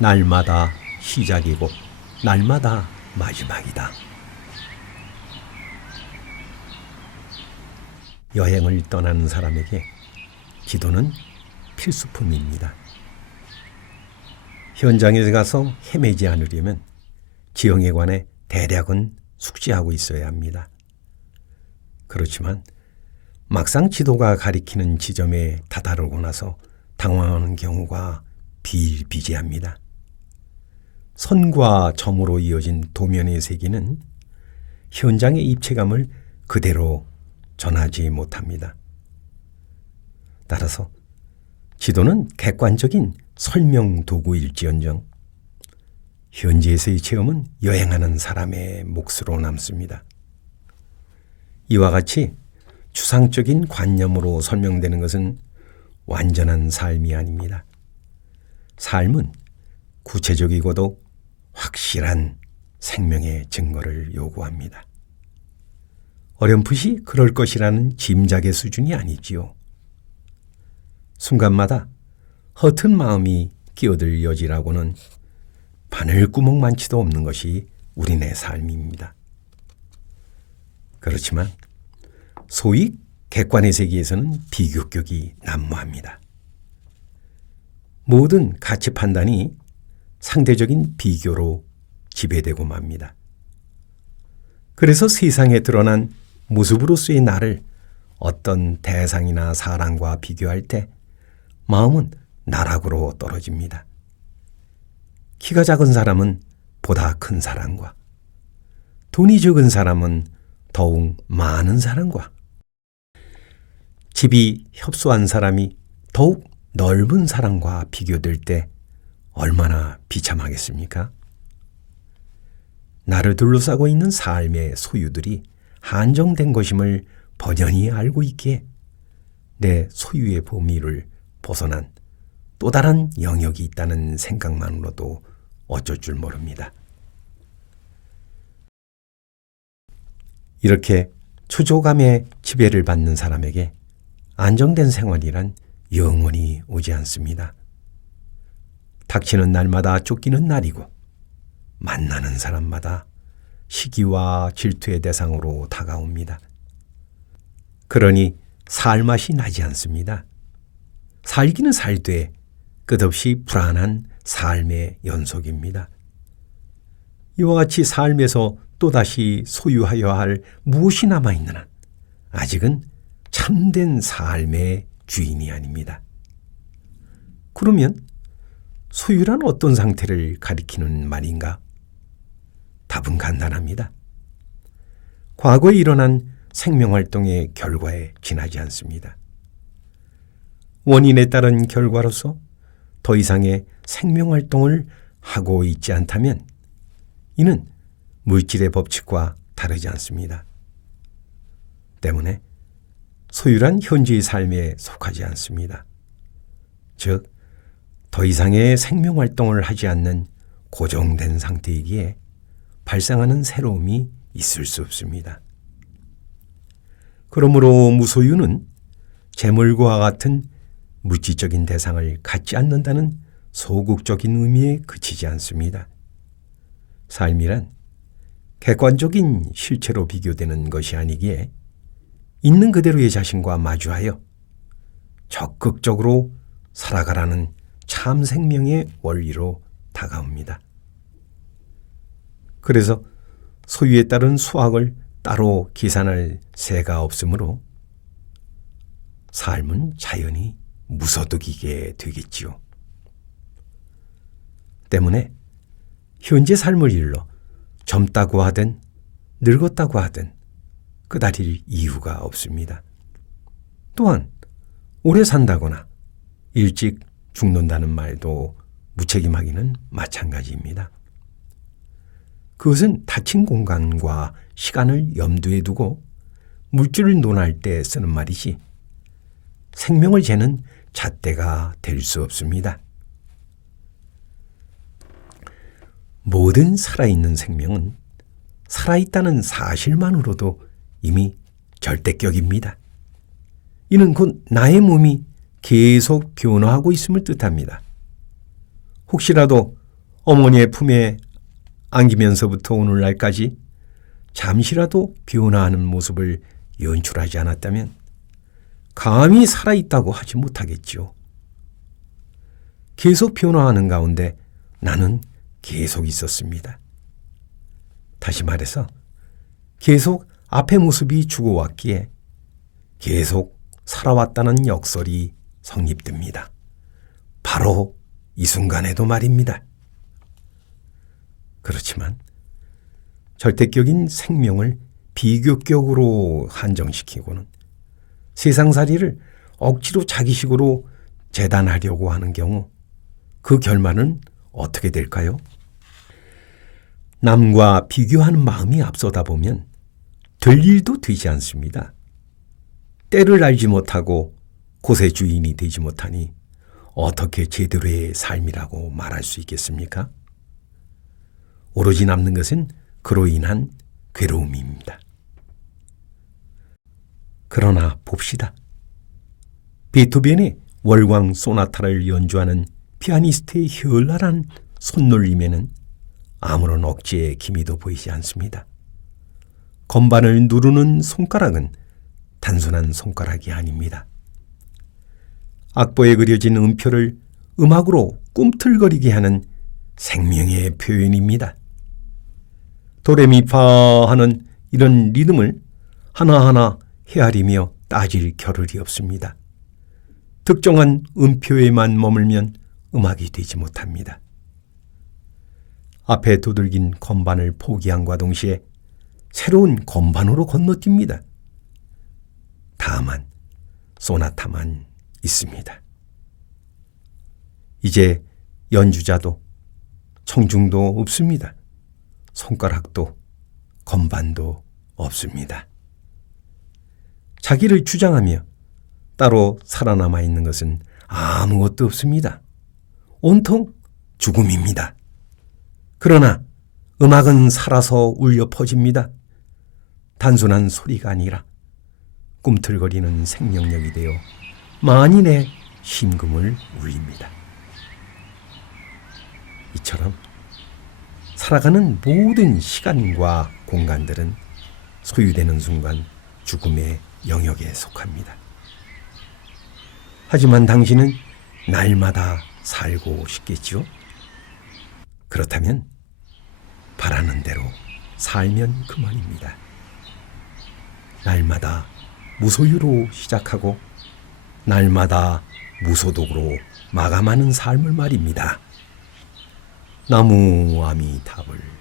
날마다 시작이고 날마다 마지막이다. 여행을 떠나는 사람에게 기도는 필수품입니다. 현장에 가서 헤매지 않으려면 지형에 관해 대략은 숙지하고 있어야 합니다. 그렇지만 막상 지도가 가리키는 지점에 다다르고 나서 당황하는 경우가 비일비재합니다. 선과 점으로 이어진 도면의 세계는 현장의 입체감을 그대로 전하지 못합니다. 따라서 지도는 객관적인 설명 도구일지언정 현지에서의 체험은 여행하는 사람의 몫으로 남습니다. 이와 같이 추상적인 관념으로 설명되는 것은 완전한 삶이 아닙니다. 삶은 구체적이고도 확실한 생명의 증거를 요구합니다. 어렴풋이 그럴 것이라는 짐작의 수준이 아니지요. 순간마다 허튼 마음이 끼어들 여지라고는 바늘구멍만치도 없는 것이 우리네 삶입니다. 그렇지만 소위 객관의 세계에서는 비교격이 난무합니다. 모든 가치 판단이 상대적인 비교로 지배되고 맙니다. 그래서 세상에 드러난 모습으로서의 나를 어떤 대상이나 사람과 비교할 때 마음은 나락으로 떨어집니다. 키가 작은 사람은 보다 큰 사람과 돈이 적은 사람은 더욱 많은 사람과 집이 협소한 사람이 더욱 넓은 사람과 비교될 때 얼마나 비참하겠습니까? 나를 둘러싸고 있는 삶의 소유들이 한정된 것임을 번연히 알고 있기에 내 소유의 범위를 벗어난 또 다른 영역이 있다는 생각만으로도 어쩔 줄 모릅니다. 이렇게 초조감의 지배를 받는 사람에게 안정된 생활이란 영원히 오지 않습니다. 닥치는 날마다 쫓기는 날이고 만나는 사람마다 시기와 질투의 대상으로 다가옵니다. 그러니 살 맛이 나지 않습니다. 살기는 살되 끝없이 불안한 삶의 연속입니다. 이와 같이 삶에서 또다시 소유하여야 할 무엇이 남아있는 한 아직은 참된 삶의 주인이 아닙니다. 그러면 소유란 어떤 상태를 가리키는 말인가? 답은 간단합니다. 과거에 일어난 생명활동의 결과에 지나지 않습니다. 원인에 따른 결과로서 더 이상의 생명활동을 하고 있지 않다면 이는 물질의 법칙과 다르지 않습니다. 때문에 소유란 현재의 삶에 속하지 않습니다. 즉, 더 이상의 생명 활동을 하지 않는 고정된 상태이기에 발생하는 새로움이 있을 수 없습니다. 그러므로 무소유는 재물과 같은 물질적인 대상을 갖지 않는다는 소극적인 의미에 그치지 않습니다. 삶이란 객관적인 실체로 비교되는 것이 아니기에 있는 그대로의 자신과 마주하여 적극적으로 살아가라는 참 생명의 원리로 다가옵니다. 그래서 소유에 따른 수확을 따로 계산할 새가 없으므로 삶은 자연히 무서득이게 되겠지요. 때문에 현재 삶을 일러 젊다고 하든 늙었다고 하든 끄다릴 이유가 없습니다. 또한 오래 산다거나 일찍 죽는다는 말도 무책임하기는 마찬가지입니다. 그것은 닫힌 공간과 시간을 염두에 두고 물질을 논할 때 쓰는 말이지 생명을 재는 잣대가 될 수 없습니다. 모든 살아있는 생명은 살아있다는 사실만으로도 이미 절대격입니다. 이는 곧 나의 몸이 계속 변화하고 있음을 뜻합니다. 혹시라도 어머니의 품에 안기면서부터 오늘날까지 잠시라도 변화하는 모습을 연출하지 않았다면 감히 살아있다고 하지 못하겠지요. 계속 변화하는 가운데 나는 계속 있었습니다. 다시 말해서 계속 앞의 모습이 죽어왔기에 계속 살아왔다는 역설이 성립됩니다. 바로 이 순간에도 말입니다. 그렇지만 절대격인 생명을 비교격으로 한정시키고는 세상살이를 억지로 자기식으로 재단하려고 하는 경우 그 결말은 어떻게 될까요? 남과 비교하는 마음이 앞서다 보면 될 일도 되지 않습니다. 때를 알지 못하고 곳의 주인이 되지 못하니 어떻게 제대로의 삶이라고 말할 수 있겠습니까? 오로지 남는 것은 그로 인한 괴로움입니다. 그러나 봅시다. 베토벤의 월광 소나타를 연주하는 피아니스트의 현란한 손놀림에는 아무런 억지의 기미도 보이지 않습니다. 건반을 누르는 손가락은 단순한 손가락이 아닙니다. 악보에 그려진 음표를 음악으로 꿈틀거리게 하는 생명의 표현입니다. 도레미파 하는 이런 리듬을 하나하나 헤아리며 따질 겨를이 없습니다. 특정한 음표에만 머물면 음악이 되지 못합니다. 앞에 두들긴 건반을 포기함과 동시에 새로운 건반으로 건너뜁니다. 다만 소나타만 있습니다. 이제 연주자도 청중도 없습니다. 손가락도 건반도 없습니다. 자기를 주장하며 따로 살아남아 있는 것은 아무것도 없습니다. 온통 죽음입니다. 그러나 음악은 살아서 울려 퍼집니다. 단순한 소리가 아니라 꿈틀거리는 생명력이 되어 만인의 심금을 울립니다. 이처럼 살아가는 모든 시간과 공간들은 소유되는 순간 죽음의 영역에 속합니다. 하지만 당신은 날마다 살고 싶겠지요? 그렇다면 바라는 대로 살면 그만입니다. 날마다 무소유로 시작하고 날마다 무소독으로 마감하는 삶을 말입니다. 나무 아미답을